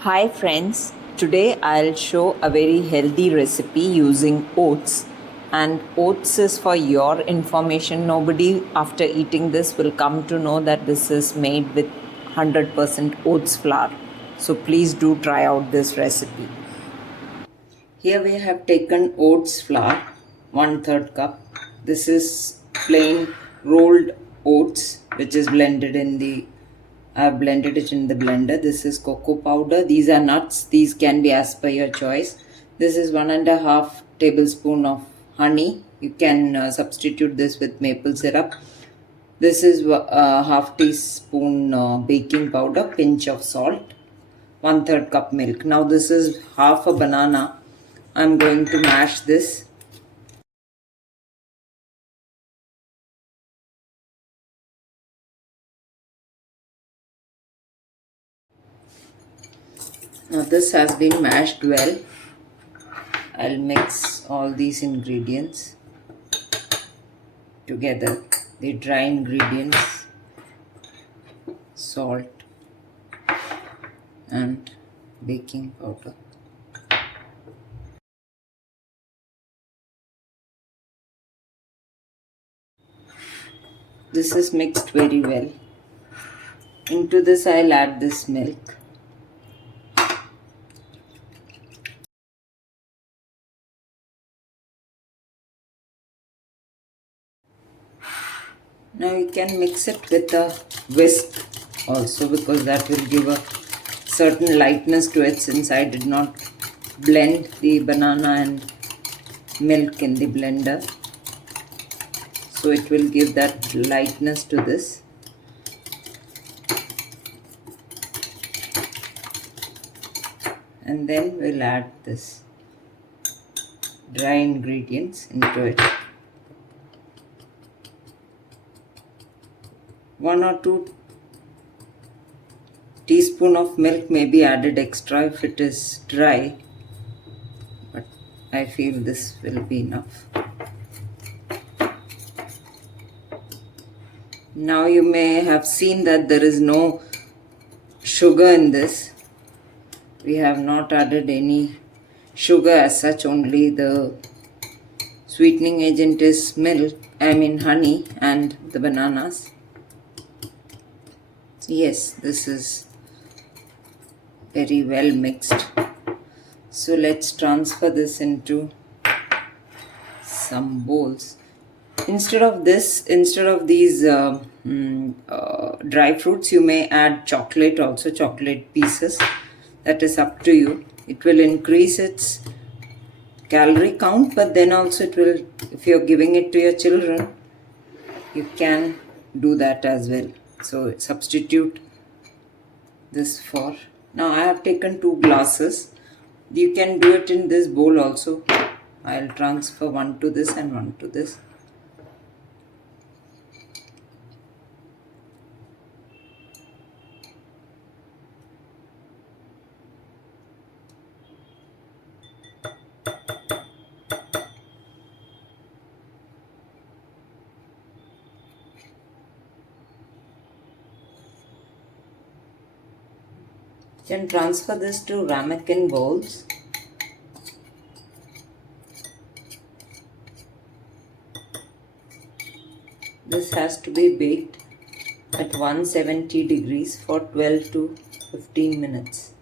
Hi friends, today I'll show a very healthy recipe using oats. And oats is for your information. Nobody after eating this will come to know that this is made with 100% oats flour. So please do try out this recipe. Here we have taken oats flour, 1/3 cup. This is plain rolled oats, which is blended in the I've blended it in the blender. This is cocoa powder. These are nuts. These can be as per your choice. This is 1.5 tablespoon of honey. You can substitute this with maple syrup. This is half teaspoon baking powder, pinch of salt, 1/3 cup milk. Now this is half a banana. I'm going to mash this. Now this has been mashed well. I'll mix all these ingredients together, the dry ingredients, salt and baking powder. This is mixed very well. Into this I'll add this milk. Now you can mix it with a whisk also, because that will give a certain lightness to it, since I did not blend the banana and milk in the blender. So it will give that lightness to this. And then we'll add this dry ingredients into it. 1 or 2 teaspoon of milk may be added extra if it is dry, but I feel this will be enough. Now you may have seen that there is no sugar in this. We have not added any sugar as such, only the sweetening agent is honey and the bananas. Yes, this is very well mixed. So let's transfer this into some bowls. Instead of these dry fruits, you may add chocolate also, chocolate pieces. That is up to you. It will increase its calorie count, but then also it will, if you're giving it to your children, you can do that as well. So substitute this for. Now I have taken 2 glasses. You can do it in this bowl also. I'll transfer one to this and one to this. Then transfer this to ramekin bowls. This has to be baked at 170 degrees for 12 to 15 minutes.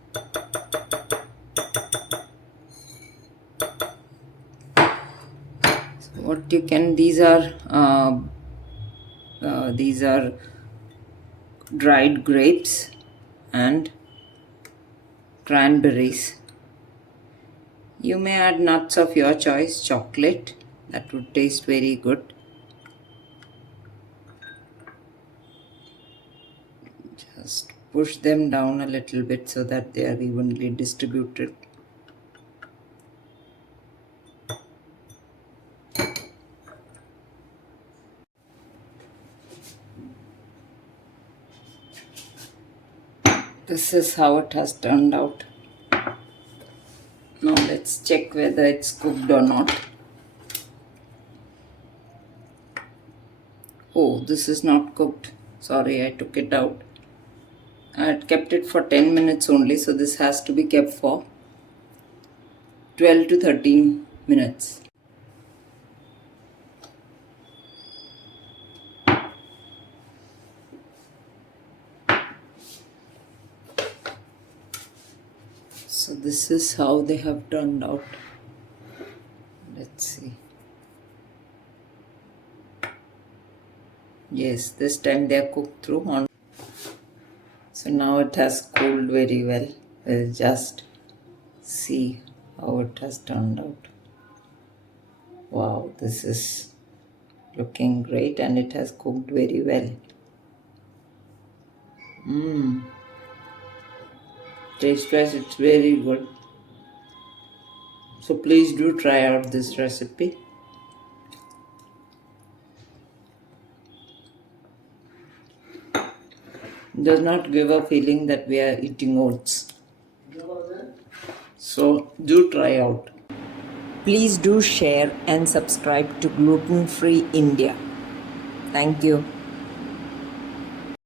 So what you can, these are dried grapes and cranberries. You may add nuts of your choice, chocolate, that would taste very good. Just push them down a little bit so that they are evenly distributed. This is how it has turned out. Now let's check whether it's cooked or not. Oh, this is not cooked. Sorry, I took it out. I had kept it for 10 minutes only, so this has to be kept for 12 to 13 minutes. So this is how they have turned out. Let's see. Yes, this time they are cooked through on. So now it has cooled very well. We'll just see how it has turned out. Wow, this is looking great and it has cooked very well. Taste wise, it's very good. So please do try out this recipe. Does not give a feeling that we are eating oats. So do try out. Please do share and subscribe to Gluten Free India. Thank you.